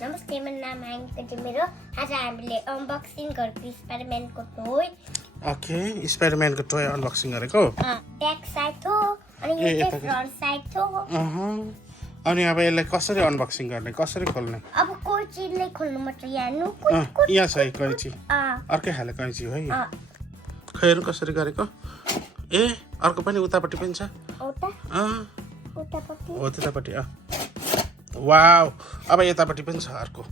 नमस्ते मेरो नाम आङ्किका टिमेरो आज हामीले अनबक्सिङ गरेको स्पाइडरम्यानको टोय ओके स्पाइडरम्यानको टोय अनबक्सिङ गरेको ब्याक साइड हो अनि यो चाहिँ फ्रन्ट साइड हो अनि अब यसलाई कसरी अनबक्सिङ गर्ने कसरी खोल्ने अब कोही चिजले खोल्नु मात्र यार्नु यहाँ छ कैँची अर्कै खाले कैँची हो है खैर कसरी गरेको ए अर्को पनि उतापट्टि पनि छ हो त्यतापट्टि वाउ अब यतापट्टि पनि छ अर्को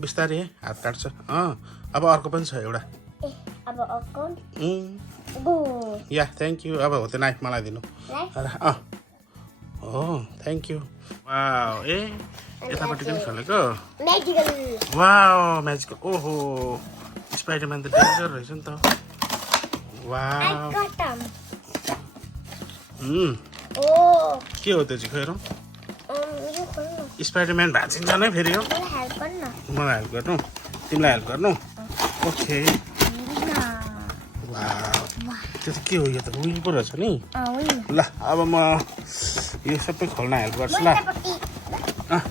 बिस्तारै हात काट्छ अब अर्को पनि छ एउटा अब अर्को या थ्याङ्क यू अब हो त्यो नाइफ मलाई दिनु हो थ्याङ्क यू वाउ ए यतापट्टि पनि खोलेको वाउ म्याजिकल ओहो स्पाइडरम्यान त डेन्जर रहेछ नि त वाउ के हो त्यो चाहिँ खैर स्पाइडरम्यान भाँचिन्छ नै फेरि हो मलाई हेल्प गर्नु तिमीलाई हेल्प गर्नु ओके त्यो त के हो यो त विल पो रहेछ नि ल अब म यो सबै खोल्न हेल्प गर्छु ल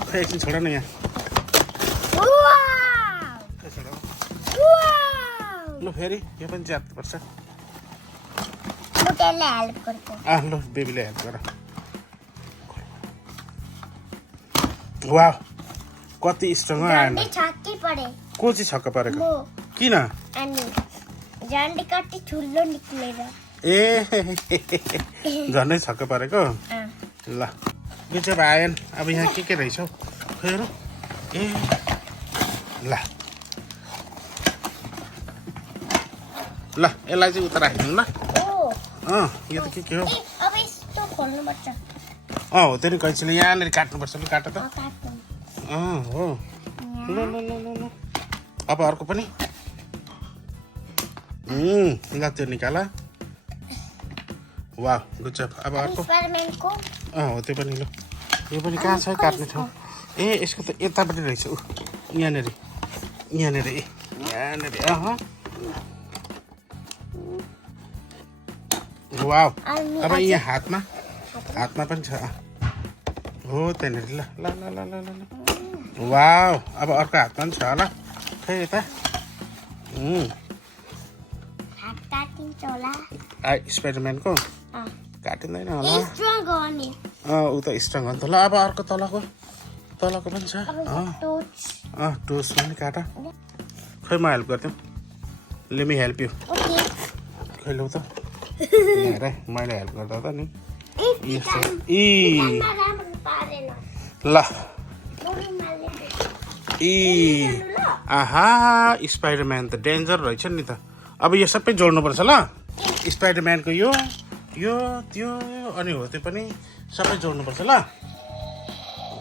खै एकछिन छोड न यहाँ ल फेरि यो पनि च्यात्नुपर्छ ल बेबीले हेल्प गर वाह कति स्ट्रङ हो आएन को चाहिँ छक्क परेको किन ए झन्डै छक्क परेको ल यो चाहिँ आएन अब यहाँ के रहेछ खैर ए ल ल यसलाई चाहिँ उता राखिदिउँ ल यो त के हो हो त्यो नि कैँचीले यहाँनिर काट्नुपर्छ ल काट त हो ल ल ल ल अब अर्को पनि ल त्यो निकाल वाह गुड जब अब अर्को हो त्यो पनि ल यो पनि कहाँ छ काट्ने ठाउँ ए यसको त यतापट्टि रहेछ यहाँनिर यहाँनिर ए यहाँनिर वाउ अब यहाँ हातमा पनि छ हो त्यहाँनिर ल ल ल ल ल ल वाउ अब अर्को हातमा पनि छ होला खै यता स्पाइडरम्यानको काटिँदैन होला ऊ त स्ट्रङ हो नि त ल अब अर्को तलको पनि छ टोस पनि काट खै म हेल्प गरिदिउँ लेट मी हेल्प यु खै लौ त हेर मैले हेल्प गर्दा त नि ल आहा स्पाइडरम्यान त डेन्जर रहेछ नि त अब यो सबै जोड्नुपर्छ ल स्पाइडरम्यानको यो त्यो अनि हो त्यो पनि सबै जोड्नुपर्छ ल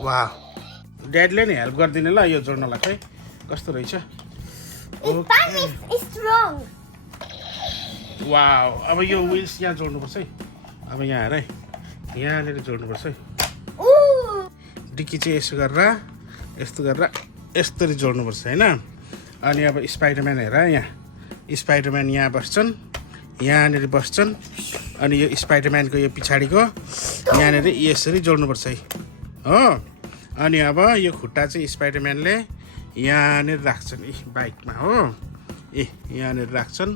वाह ड्याडीले नि हेल्प गरिदिने ल यो जोड्नलाई खै कस्तो रहेछ वाउ अब यो विल्स यहाँ जोड्नुपर्छ है अब यहाँ हेर है यहाँनिर जोड्नुपर्छ है डिक्की चाहिँ यसो गरेर यस्तो गरेर यस्तरी जोड्नुपर्छ होइन अनि अब स्पाइडरम्यान हेर यहाँ स्पाइडरम्यान यहाँ बस्छन् यहाँनिर बस्छन् अनि यो स्पाइडरम्यानको यो पछाडिको यहाँनिर यसरी जोड्नुपर्छ है हो अनि अब यो खुट्टा चाहिँ स्पाइडरम्यानले यहाँनिर राख्छन् बाइकमा हो यहाँनिर राख्छन्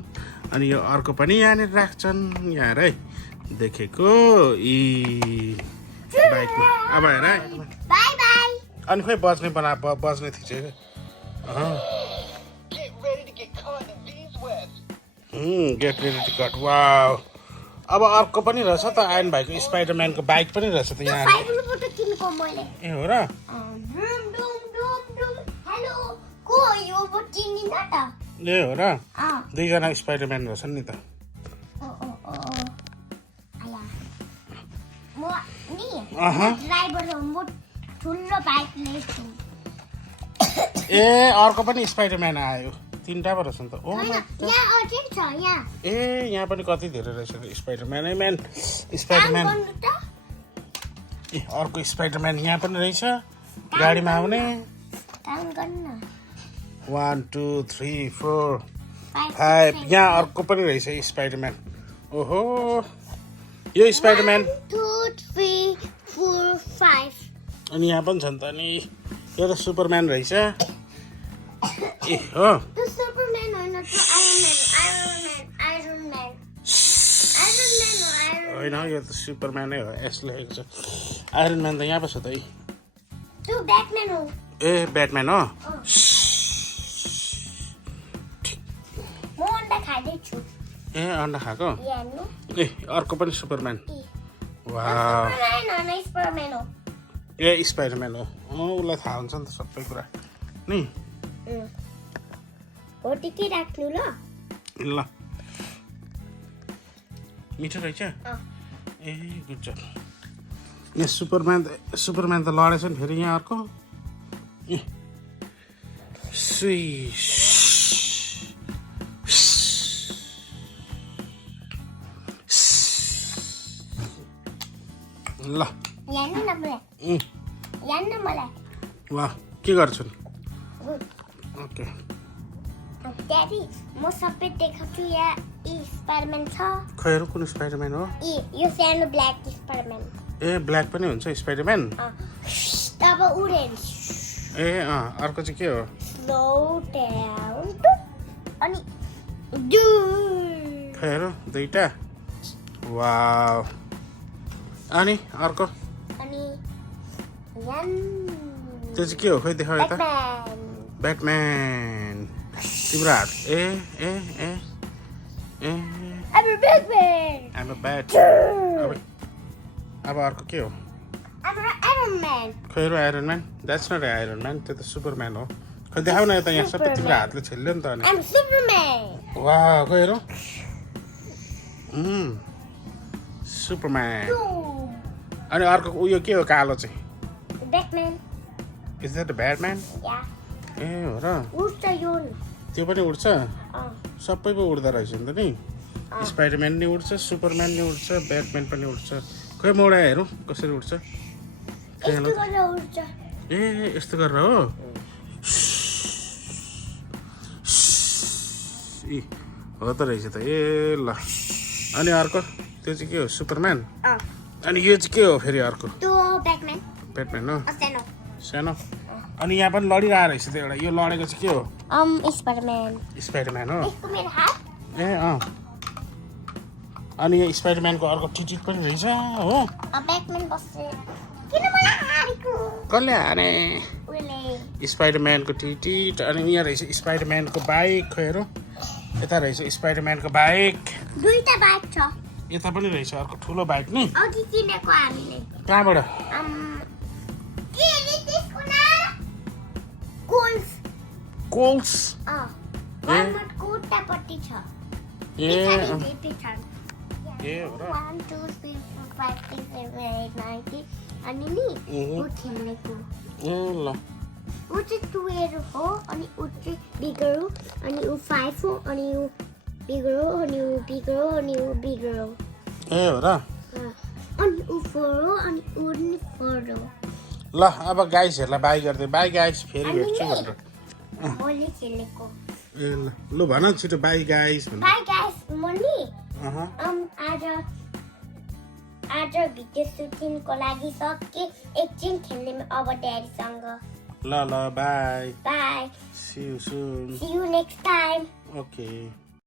अनि यो अर्को पनि यहाँनिर राख्छन् यहाँ हेर है देखेको बाइकमा अब हेर है अनि खोइ बज्ने थिएछ get ready to cut wow अब अर्को पनि रहेछ त आयन भाइको स्पाइडरम्यानको बाइक पनि रहेछ त यहाँ ए हो र ए हो र दुईजना स्पाइडरम्यान रहेछन् नि त ए अर्को पनि स्पाइडरम्यान आयो तीनटा पो रहेछ नि त ए यहाँ पनि कति धेरै रहेछ स्पाइडरम्यान ए अर्को स्पाइडरम्यान यहाँ पनि रहेछ गाडीमा आउने 1 2 3 4 5 यहाँ अर्को पनि रहेछ स्पाइडरम्यान ओहो यो स्पाइडरम्यान 1 2 3 4 अनि यहाँ पनि छ नि त नि यो त सुपरम्यान रहेछ ए हो त्यो सुपरम्यान होइन त्यो आयरन म्यान होइन यो त सुपरम्यानै हो एस लेखेको छ आयरन म्यान त यहाँ पो छ त त्यो ब्याटम्यान हो ए ब्याटम्यान हो म अन्डा खाँदैछु ए अन्डा खाएको हेर्नु ए अर्को पनि सुपरम्यान वाह सुपरम्यान हो ए स्पाइडरम्यान हो उसलाई थाहा हुन्छ नि त सबै कुरा नि हो टिकै राख्नु ल ल मिठो रहेछ ए गुड जब यहाँ सुपरम्यान त लडेछ नि फेरि यहाँ अर्को ए सुई ल हेर्नु न मलाई हेर्नु मलाई वाह के गर्छन् ओके ड्याडी म सबै देखाउँछु यहाँ स्पाइडरम्यान छ खैहरू कुन स्पाइडरम्यान हो यो सानो ब्ल्याक स्पाइडरम्यान ए ब्ल्याक पनि हुन्छ स्पाइडरम्यान तब ओरेन्ज ए अर्को चाहिँ के हो स्लो डाउन अनि खैहरू दुईटा वाव अनि अर्को अनि त्यो चाहिँ के हो खै देखाउ यता ब्याटम्यान तिम्रो हात ए ए ए ए I'm a Batman. I'm a bat अब अर्को के हो I'm an Iron Man. खैरो Iron Man that's not Iron Man त्यो त सुपरम्यान हो खै देखाउ न यता यहाँ सबै तिम्रो हातले छेल्यो नि त अनि I'm Superman. वाह खैरो सुपरम्यान अनि अर्को उयो के हो कालो चाहिँ Batman. Is that Batman Yeah. ए हो र उड्छ यो त्यो पनि उड्छ सबै पो उड्दो रहेछ नि त नि स्पाइडरम्यान नि उड्छ सुपरम्यान नि उड्छ ब्याटम्यान पनि उड्छ खै म एउटा हेरौँ कसरी उड्छ यस्तो गरेर उड्छ ए यस्तो गरेर हो ए हो त रहेछ त ए ल अनि अर्को त्यो चाहिँ के हो सुपरम्यान अनि यो चाहिँ के हो फेरि अर्को त्यो ब्याटम्यान ब्याटम्यान हो सानो सानो अनि यहाँ पनि लडिरहेको रहेछ त्यो एउटा यो लडेको चाहिँ के हो स्पाइडरम्यान स्पाइडरम्यान हो यसको मेरो हात ए अनि यो स्पाइडरम्यानको अर्को टिटिट पनि रहेछ हो ब्याटम्यान बस्छ किन मलाई हारेको कसले हाने उले स्पाइडरम्यानको टिटिट अनि यहाँ रहेछ स्पाइडरम्यानको बाइक खोइहरू यता रहेछ स्पाइडरम्यानको बाइक दुईटा बाइक छ यता पनि रहेछ अर्को ठुलो बाइक नि अघि किनेको हामीले कहाँबाट के रे त्यसको नाम कोल्स कोल्स वालमार्टको उल्टापट्टि छ ए ए हो र 1 2 3 4 5 6 7 8 9 अनि नि उ खेल्नेको ए ल उ चाहिँ 12 हो अनि उ चाहिँ बिगर हो अनि उ 5 हो अनि उ बिगर हो अनि उ बिगर हो अनि उ बिगर हो ए हो र अनि उ 4 हो अनि उ नि 4 हो ल अब गाइसहरूलाई बाई गर्दै बाई गाइस फेरि भेट्छु भनेर मैले खेलेको ए ल लु भन छिटो बाई गाइस भनेर बाई गाइस म नि आज भिडियो सुटिङको लागि सके एकछिन खेल्ने अब ड्याडीसँग ल bye bye see you soon see you next time okay